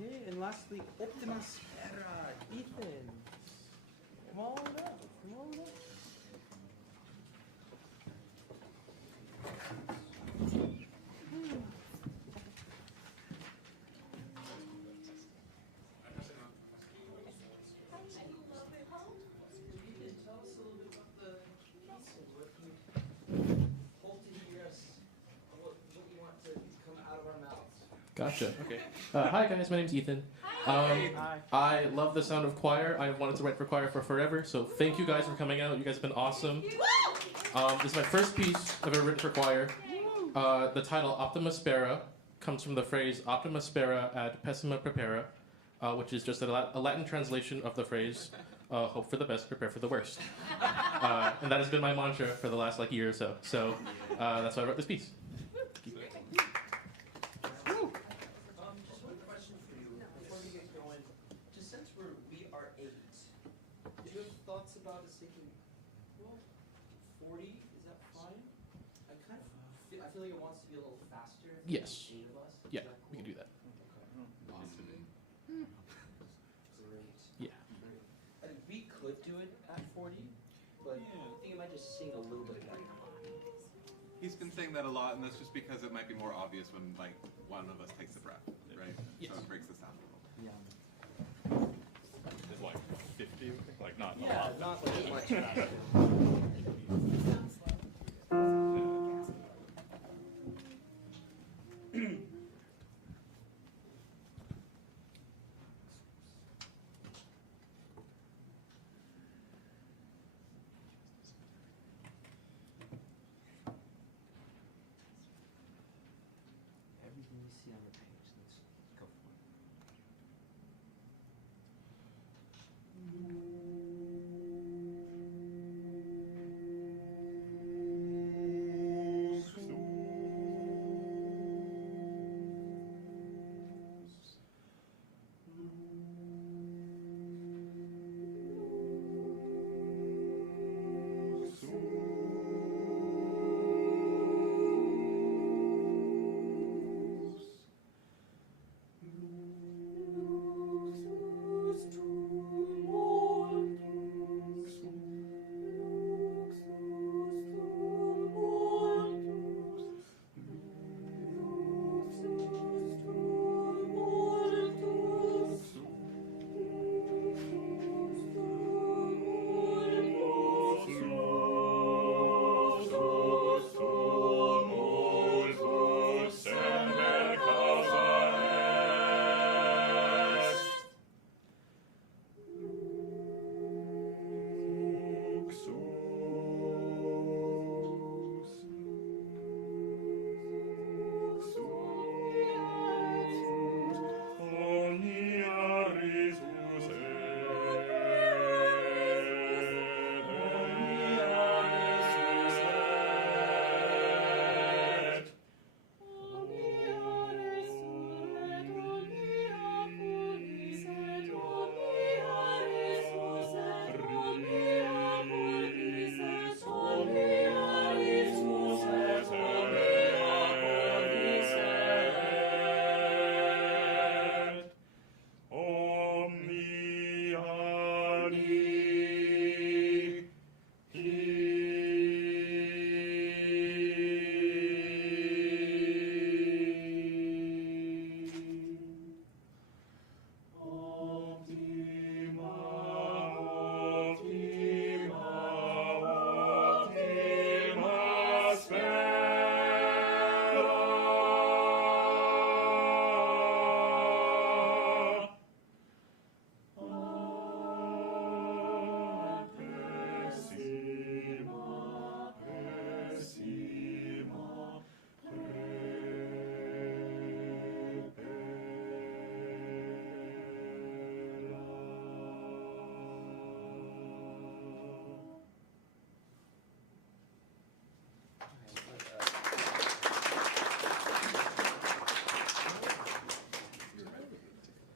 Okay, and lastly, Optima Spera. Ethan. Come on up. Come on up. Gotcha. Okay. Hi guys, my name's Ethan. I love the sound of choir. I wanted to write for choir for forever, so thank you guys for coming out. You guys have been awesome. This is my first piece I've ever written for choir. The title Optima Spera comes from the phrase Optima Spera ad pessima prepara, which is just a Latin translation of the phrase hope for the best, prepare for the worst. And that has been my mantra for the last year or so. So that's why I wrote this piece. Thoughts about us thinking, 40, is that fine? I feel like it wants to be a little faster. Yes. 8 of us. Yeah, Is that cool? we can do that. Okay. Awesome. Great. Yeah. I think we could do it at 40, but I think it might just sing a little bit better. He's been saying that a lot, and that's just because it might be more obvious when one of us takes a breath, right? Yes. So it breaks the sound a little. Yeah. Is 50, not a Yeah, lot. not like much faster. Everything you see on the page, let's go for it.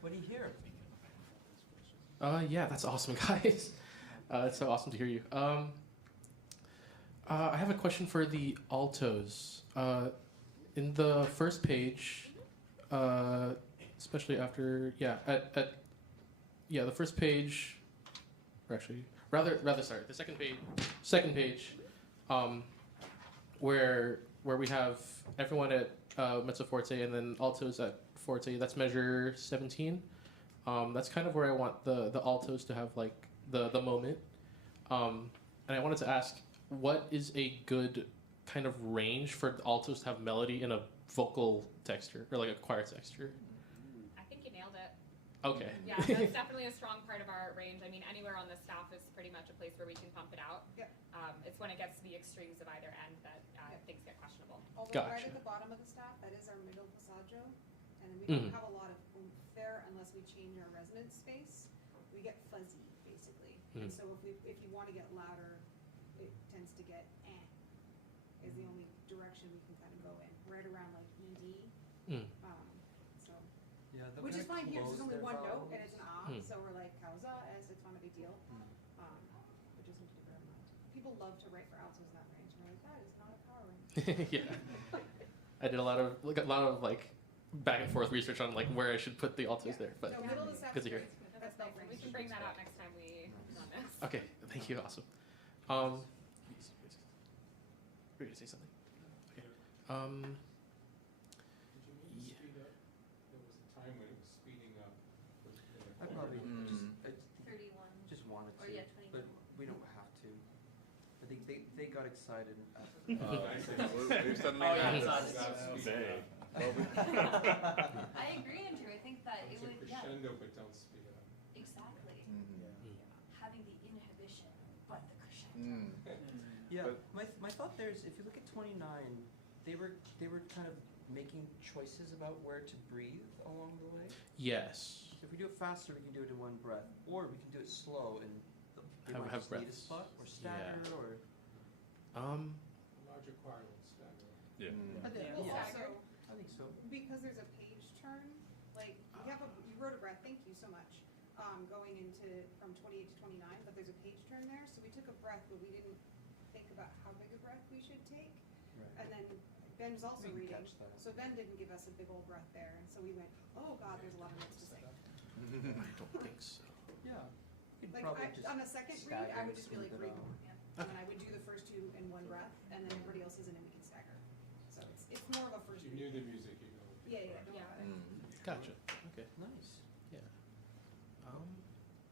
What do you hear? Yeah, that's awesome, guys. It's so awesome to hear you. I have a question for the altos. In the first page, especially after the first page, or actually rather sorry, the second page, where we have everyone at mezzo forte and then altos at forte. That's measure 17. That's kind of where I want the altos to have like the moment. And I wanted to ask, what is a good kind of range for the altos to have melody in a vocal texture or like a choir texture? I think you nailed it. Okay. Yeah, that's definitely a strong part of our range. I mean, anywhere on the staff is pretty much a place where we can pump it out. Yep. It's when it gets to the extremes of either end that things get questionable. Although right Gotcha. at the bottom of the staff, that is our middle passaggio, and we don't have a lot of oomph there unless we change our resonance space. We get fuzzy, basically. And so if you want to get louder, it tends to get is the only direction we can kind of go in, right around like ED. So, Yeah, the which is kinda fine here, 'cause there's close only their one note vowels. and it's an so we're like causa s, it's not a big deal. Which isn't too bad. People love to write for altos in that range, and we're like, that is not a power range. Yeah. I did a lot of back and forth research on like where I should put the altos there, but No, middle of the staff good to is hear. great. That's nice. We can bring that out next time we run this. Okay, thank you, awesome. Were you gonna say something? Okay. Did you mean to speed up? There was a time when it was speeding up. I probably I 31. just wanted to, Or yeah, but 29. we don't have to. I think they got excited. We've suddenly Oh, had yeah. this. They. I agree, Andrew. I think that it It's a would, crescendo, but don't speed it up. exactly. Having the inhibition, but the crescendo. Yeah, But- my thought there is, if you look at 29, they were kind of making choices about where to breathe along the way. Yes. If we do it faster, we can do it in one breath, or we can do it slow and they might Have just need a breaths. spot or stagger or. A larger choir will stagger. Yeah. But then Yeah. also, I think so. because there's a page turn, like, you wrote a breath, thank you so much, going into, from 28 to 29, but there's a page turn there, so we took a breath, but we didn't think about how big a breath we should take. Right. And then Ben's also We can reading, catch that. so Ben didn't give us a big old breath there, and so we went, oh god, there's a lot of notes to sing. I don't think so. Yeah. You'd Like, probably just on a second read, stagger I would and just be like, smooth it read out. more. And then I would do the first two in one breath, and then everybody else is in, and we can stagger. So it's more of a first If you read. knew the music, you know. Yeah, don't Yeah. worry about it. Gotcha. Okay. Nice. Yeah.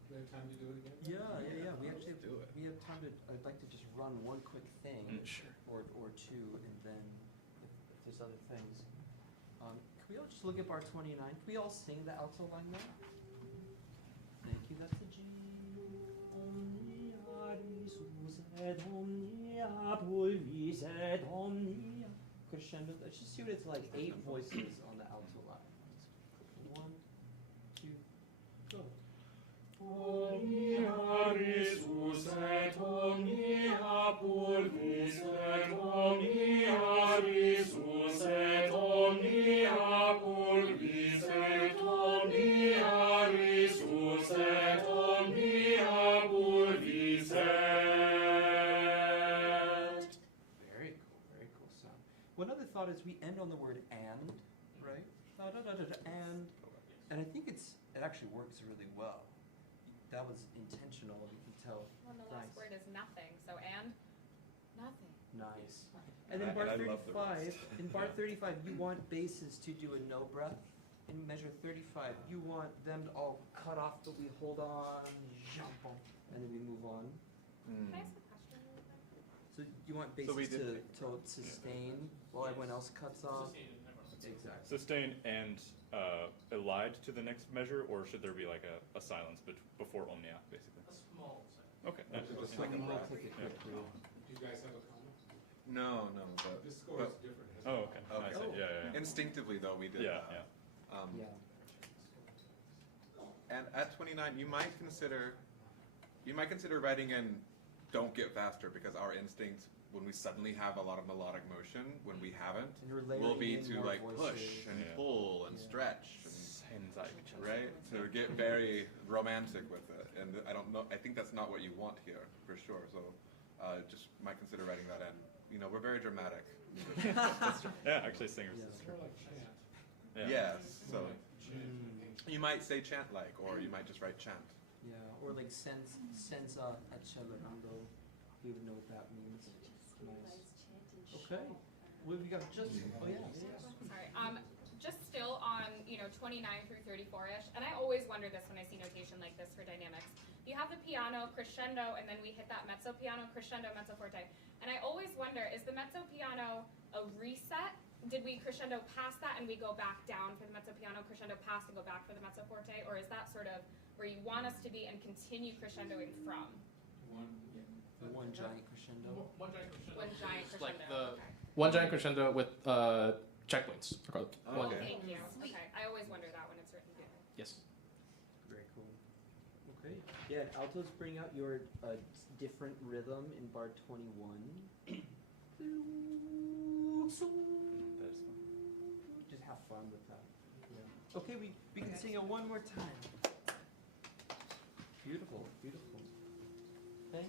Do we have time to do it again? Yeah. We actually do it. we have time to. I'd like to just run one quick thing, Sure. or two, and then if there's other things. Can we all just look at bar 29? Can we all sing the alto line now? Thank you. That's the G. Crescendo. Let's just see what it's like. 8 voices on the alto line. 1, 2, go. Very cool sound. One other thought is we end on the word and, right? Da, da, da, da, da, and I think it actually works really well. That was intentional, you can tell. Well, the last Nice. word is nothing, so and nothing. Nice. And then bar I love the 35, rest. in bar 35, you want basses to do a no breath. In measure 35, you want them to all cut off, but we hold on, jump on, and then we move on. Can I ask a question really quick? So you want So we basses did to sustain while everyone else cuts off? Exactly. Sustain and elide to the next measure, or should there be like a silence before omnia, basically? A small second. Okay. Just So like a we'll breath. take it quickly. Do you guys have a comment? No, but This score is different. isn't Oh, it? okay. Oh. I see. Yeah. instinctively though we did Yeah, that. Yeah. And at 29, you might consider writing in "Don't get faster" because our instinct, when we suddenly have a lot of melodic motion, when we haven't, And you're will be layering in to more like voices. push and Yeah. pull and Yeah. stretch and Henri. right to get very romantic with it. And I don't know. I think that's not what you want here for sure. So just might consider writing that in. You know, we're very dramatic. Yeah, actually, singers. Yeah. It's more like chant. Yeah. Yes. So. Chant. you might say chant like, or you might just write chant. Yeah, or like senza accelerando. You would know what that means. Nice. Okay. What have we got? Just oh yeah. Sorry. Just still on 29 through 34ish, and I always wonder this when I see notation like this for dynamics. You have the piano crescendo, and then we hit that mezzo piano crescendo mezzo forte, and I always wonder, is the mezzo piano a reset? Did we crescendo past that and we go back down for the mezzo piano, crescendo past and go back for the mezzo forte, or is that sort of where you want us to be and continue crescendoing from? One giant crescendo. One giant crescendo. One giant crescendo. Like the okay. one giant crescendo with checkpoints. Oh, okay. Thank you. Okay, I always wonder that when it's written down. Yes. Very cool. Okay. Yeah, and altos bring out your different rhythm in bar 21. Just have fun with that. Yeah. Okay, we can sing it one more time. Beautiful, beautiful. Thank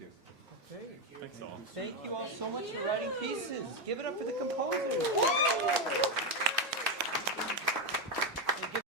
you. Thanks all. Thank you all so much for writing pieces. Give it up for the composers.